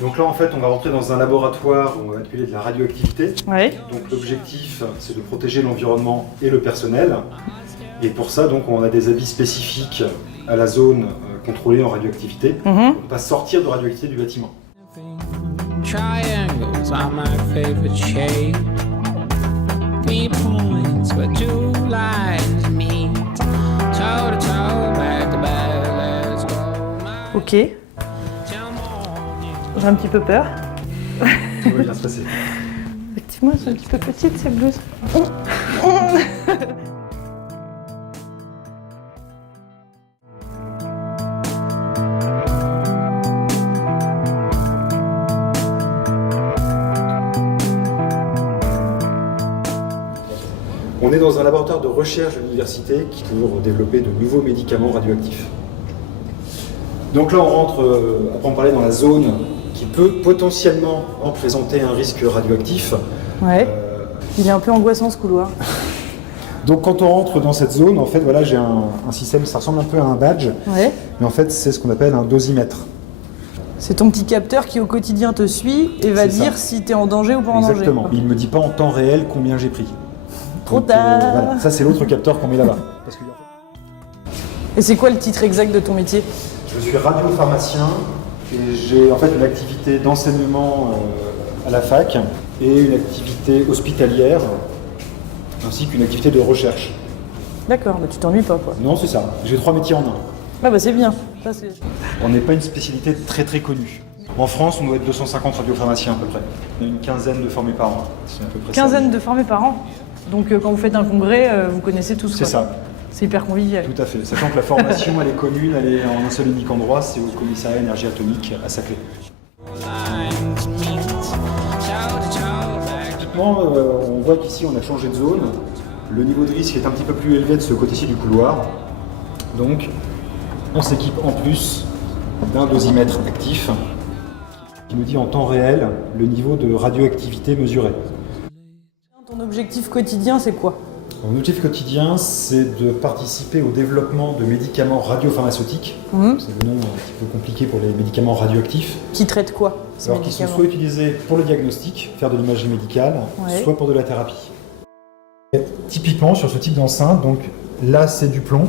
Donc là, en fait, on va rentrer dans un laboratoire où on va manipuler de la radioactivité. Ouais. Donc l'objectif, c'est de protéger l'environnement et le personnel. Et pour ça, donc, on a des avis spécifiques à la zone contrôlée en radioactivité. On ne peut pas sortir de radioactivité du bâtiment. Triangles are my favorite shape. 3 points where 2 lines meet. Toe to toe, back to back, let's go. Ok. J'ai un petit peu peur. Tout va bien se passer. Effectivement, elles sont un petit peu petites ces blouses. On est dans un laboratoire de recherche de l'université qui pour développer de nouveaux médicaments radioactifs. Donc là, on rentre, après on parlait dans la zone qui peut potentiellement en présenter un risque radioactif. Ouais. Il est un peu angoissant ce couloir. Donc quand on rentre dans cette zone, en fait, voilà, j'ai un système, ça ressemble un peu à un badge, Ouais. mais en fait, c'est ce qu'on appelle un dosimètre. C'est ton petit capteur qui au quotidien te suit et va C'est ça. dire si t'es en danger ou pas en Exactement. danger. Il ne me dit pas en temps réel combien j'ai pris. Trop Donc, tard. voilà. Ça, c'est l'autre capteur qu'on met là-bas. Parce que, Et c'est quoi le titre exact de ton métier? je suis radiopharmacien et j'ai en fait une activité d'enseignement à la fac et une activité hospitalière ainsi qu'une activité de recherche. D'accord, bah tu t'ennuies pas quoi. Non, c'est ça. J'ai 3 métiers en un. Ah bah c'est bien. Ça, c'est... On n'est pas une spécialité très très connue. En France, on doit être 250 radiopharmaciens à peu près. On a une quinzaine de formés par an. C'est à peu près Quinzaine ça. de formés par an. Donc quand vous faites un congrès, vous connaissez tous. C'est quoi. ça, C'est hyper convivial. tout à fait. Sachant que la formation, elle est commune, elle est en un seul et unique endroit, c'est au commissariat énergie atomique à Saclay. Lines meet. Toe to toe, back to Typiquement, on voit qu'ici on a changé de zone. Le niveau de risque est un petit peu plus élevé de ce côté-ci du couloir. Donc, on s'équipe en plus d'un dosimètre actif qui nous dit en temps réel le niveau de radioactivité mesuré. Ton objectif quotidien, c'est quoi? Mon objectif quotidien, c'est de participer au développement de médicaments radiopharmaceutiques. C'est le nom un petit peu compliqué pour les médicaments radioactifs. Qui traite quoi, ces Alors, qui sont médicaments? soit utilisés pour le diagnostic, faire de l'imagerie médicale, Ouais. soit pour de la thérapie. Et typiquement, sur ce type d'enceinte, donc là, c'est du plomb.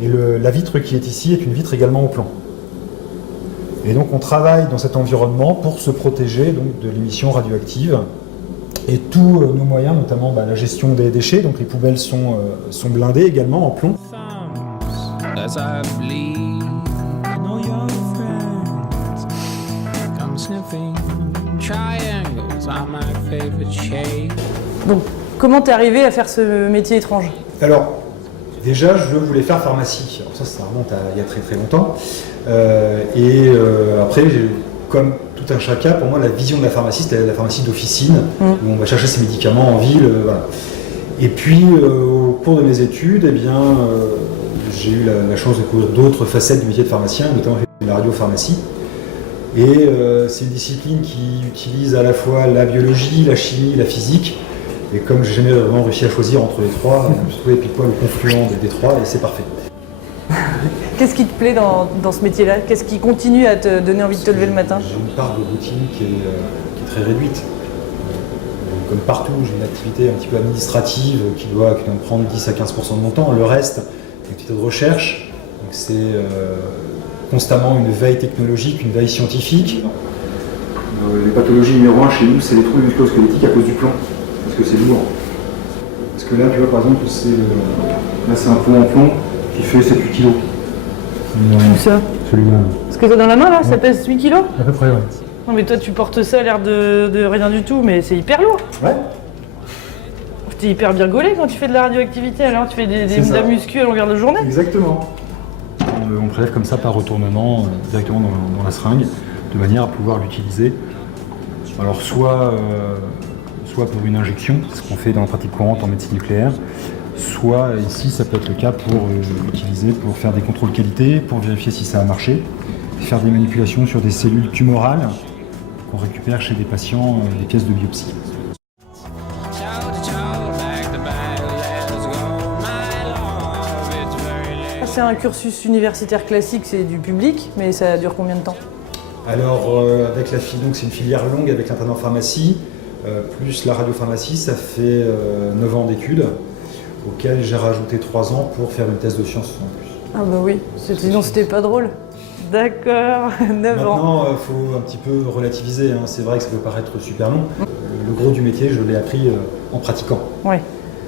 Et la vitre qui est ici est une vitre également au plomb. Et donc on travaille dans cet environnement pour se protéger donc, de l'émission radioactive. Et tous nos moyens, notamment la gestion des déchets, donc les poubelles sont blindées également en plomb. thumbs as I bleed. I know your friends come sniffing. Triangles are my favorite shape. Donc, comment t'es arrivé à faire ce métier étrange? Alors, déjà, je voulais faire pharmacie. Alors ça remonte à il y a très très longtemps. Après, comme tout un chacun, pour moi, la vision de la pharmacie, c'était la pharmacie d'officine, où on va chercher ses médicaments en ville. Voilà. Et puis, au cours de mes études, eh bien, j'ai eu la chance de découvrir d'autres facettes du métier de pharmacien, notamment la radiopharmacie. Et c'est une discipline qui utilise à la fois la biologie, la chimie, la physique. Et comme j'ai jamais vraiment réussi à choisir entre les trois, je me suis trouvé pile poil le confluent des trois et c'est parfait. Qu'est-ce qui te plaît dans ce métier-là? Qu'est-ce qui continue à te donner envie de te lever le matin? J'ai une part de routine qui est très réduite. Comme partout, j'ai une activité un petit peu administrative qui doit me prendre 10 à 15% de mon temps. Le reste, c'est une activité de recherche. Donc c'est constamment une veille technologique, une veille scientifique. Les pathologies numéro 1 chez nous, c'est les troubles musculo-squelettiques à cause du plomb. Parce que c'est lourd. Parce que là, tu vois, par exemple, c'est un pot en plomb qui fait 7-8 kilos. Tout ça. Celui-là. Ce que t'as dans la main là, ça pèse 8 kilos? À peu près, ouais. Non mais toi tu portes ça à l'air de rien du tout, mais c'est hyper lourd. Ouais. T'es hyper bien gaulé quand tu fais de la radioactivité, alors tu fais de C'est la ça. muscu à longueur de journée. Exactement. On prélève comme ça par retournement directement dans la seringue, de manière à pouvoir l'utiliser. Alors soit pour une injection, c'est ce qu'on fait dans la pratique courante en médecine nucléaire, soit ici ça peut être le cas pour l'utiliser pour faire des contrôles qualité, pour vérifier si ça a marché, faire des manipulations sur des cellules tumorales qu'on récupère chez des patients des pièces de biopsie. Toe to toe, back to back, let's go, my love, it's very late. C'est un cursus universitaire classique, c'est du public, mais ça dure combien de temps? Alors, avec donc c'est une filière longue avec l'internat en pharmacie, plus la radiopharmacie, ça fait 9 ans d'études, auxquels j'ai rajouté 3 ans pour faire une thèse de sciences en plus. Ah bah oui, sinon c'était pas drôle. D'accord, 9 ans. Maintenant, il faut un petit peu relativiser, hein. C'est vrai que ça peut paraître super long. Le gros du métier, je l'ai appris en pratiquant. Ouais.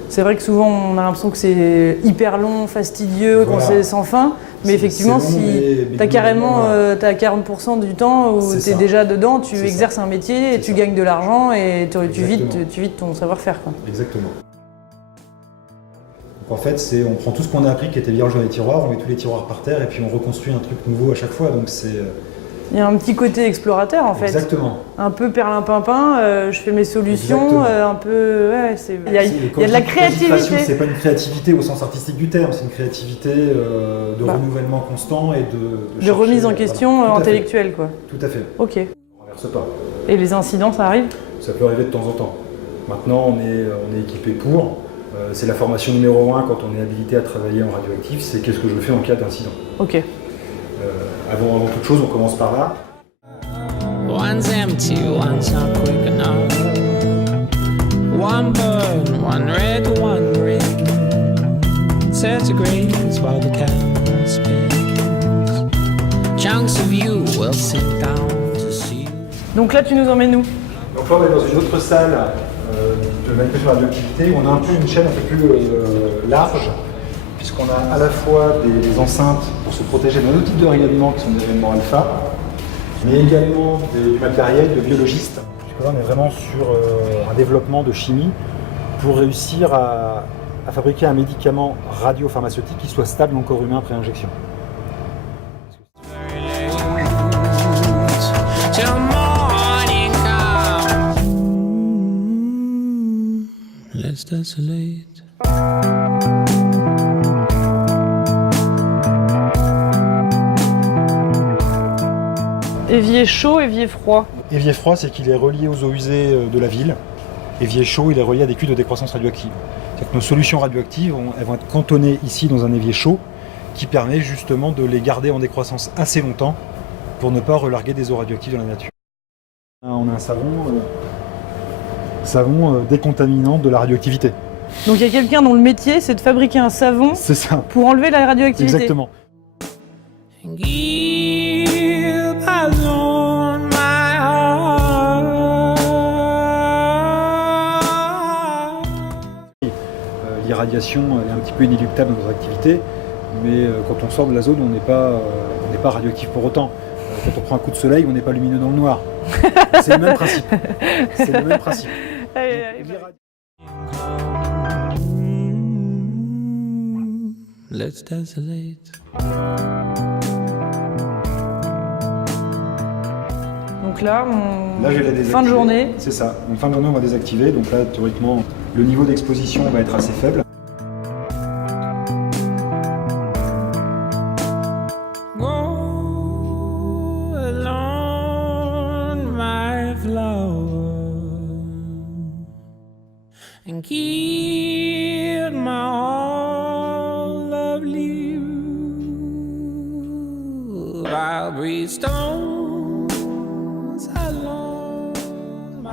C'est vrai que souvent on a l'impression que c'est hyper long, fastidieux, Voilà. qu'on sait sans fin. Mais effectivement, c'est long, si mais t'as carrément voilà. t'as 40% du temps où C'est t'es ça. déjà dedans, tu C'est exerces ça. un métier et C'est tu ça. gagnes de l'argent et tu Exactement. vides ton savoir-faire, quoi. Exactement. Donc en fait, on prend tout ce qu'on a appris qui était vierge dans les tiroirs, on met tous les tiroirs par terre et puis on reconstruit un truc nouveau à chaque fois. Donc c'est Il y a un petit côté explorateur en fait. exactement. Un peu perlimpinpin, je fais mes solutions, Exactement. un peu. Ouais, il y a de la Quand je dis création, créativité. c'est pas une créativité au sens artistique du terme, c'est une créativité de Bah. renouvellement constant et De chercher, remise en question voilà. Tout à fait. intellectuelle, quoi. Tout à fait. Ok. On renverse pas. Et les incidents, ça arrive? Ça peut arriver de temps en temps. Maintenant, on est équipé pour. C'est la formation numéro 1 quand on est habilité à travailler en radioactif, c'est qu'est-ce que je fais en cas d'incident. Ok. Avant toute chose, on commence par là. One's empty, one's not quick enough. One burn, one red, one green. Centigrades while the candle spins. Chunks of you will sit down to see. Donc là, tu nous emmènes où? Donc là, on est dans une autre salle de manipulation de radioactivité où on a un peu une chaîne un peu plus large, puisqu'on a à la fois des enceintes pour se protéger d'un autre type de rayonnement qui sont des rayonnements alpha, mais également du matériel de biologistes. Là, on est vraiment sur un développement de chimie pour réussir à fabriquer un médicament radiopharmaceutique qui soit stable dans le corps humain après injection. Till morning comes. Let's desolate. Évier chaud, évier froid. Évier froid, c'est qu'il est relié aux eaux usées de la ville. Évier chaud, il est relié à des cuves de décroissance radioactive. C'est-à-dire que nos solutions radioactives, elles vont être cantonnées ici dans un évier chaud qui permet justement de les garder en décroissance assez longtemps pour ne pas relarguer des eaux radioactives dans la nature. On a un savon décontaminant de la radioactivité. Donc il y a quelqu'un dont le métier, c'est de fabriquer un savon C'est ça, pour enlever la radioactivité. exactement. Give alone my heart. L'irradiation est un petit peu inéluctable dans nos activités, mais quand on sort de la zone, on n'est pas radioactif pour autant. Quand on prend un coup de soleil, on n'est pas lumineux dans le noir. C'est le même principe. C'est le même principe. Allez, allez, Donc, bah. Let's desolate. Donc là, Là, je vais la désactiver. fin de journée. C'est ça. Donc, fin de journée, on va désactiver. Donc là, théoriquement, le niveau d'exposition va être assez faible. Go alone, my flower, and keep my all lovely you. I'll breathe stones alone, my.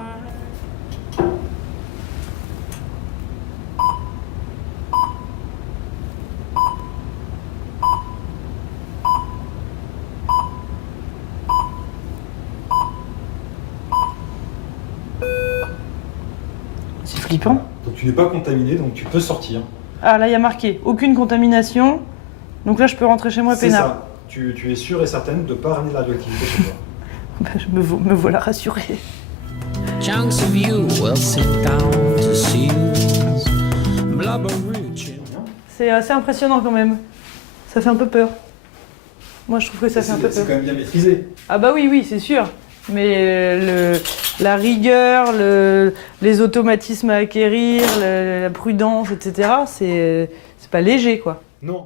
C'est flippant. Donc tu n'es pas contaminé, donc tu peux sortir. Ah là, il y a marqué aucune contamination. Donc là, je peux rentrer chez moi C'est peinard. ça. Tu es sûr et certaine de ne pas ramener de la radioactivité chez toi. Bah, me voilà rassurée. Chunks of you will sit down to seals. Blubber rich. C'est assez impressionnant quand même. Ça fait un peu peur. Moi, je trouve que ça fait un peu C'est peur. quand même bien maîtrisé. Ah bah oui, oui, c'est sûr. Mais la rigueur, les automatismes à acquérir, la prudence, etc., c'est pas léger, quoi. Non.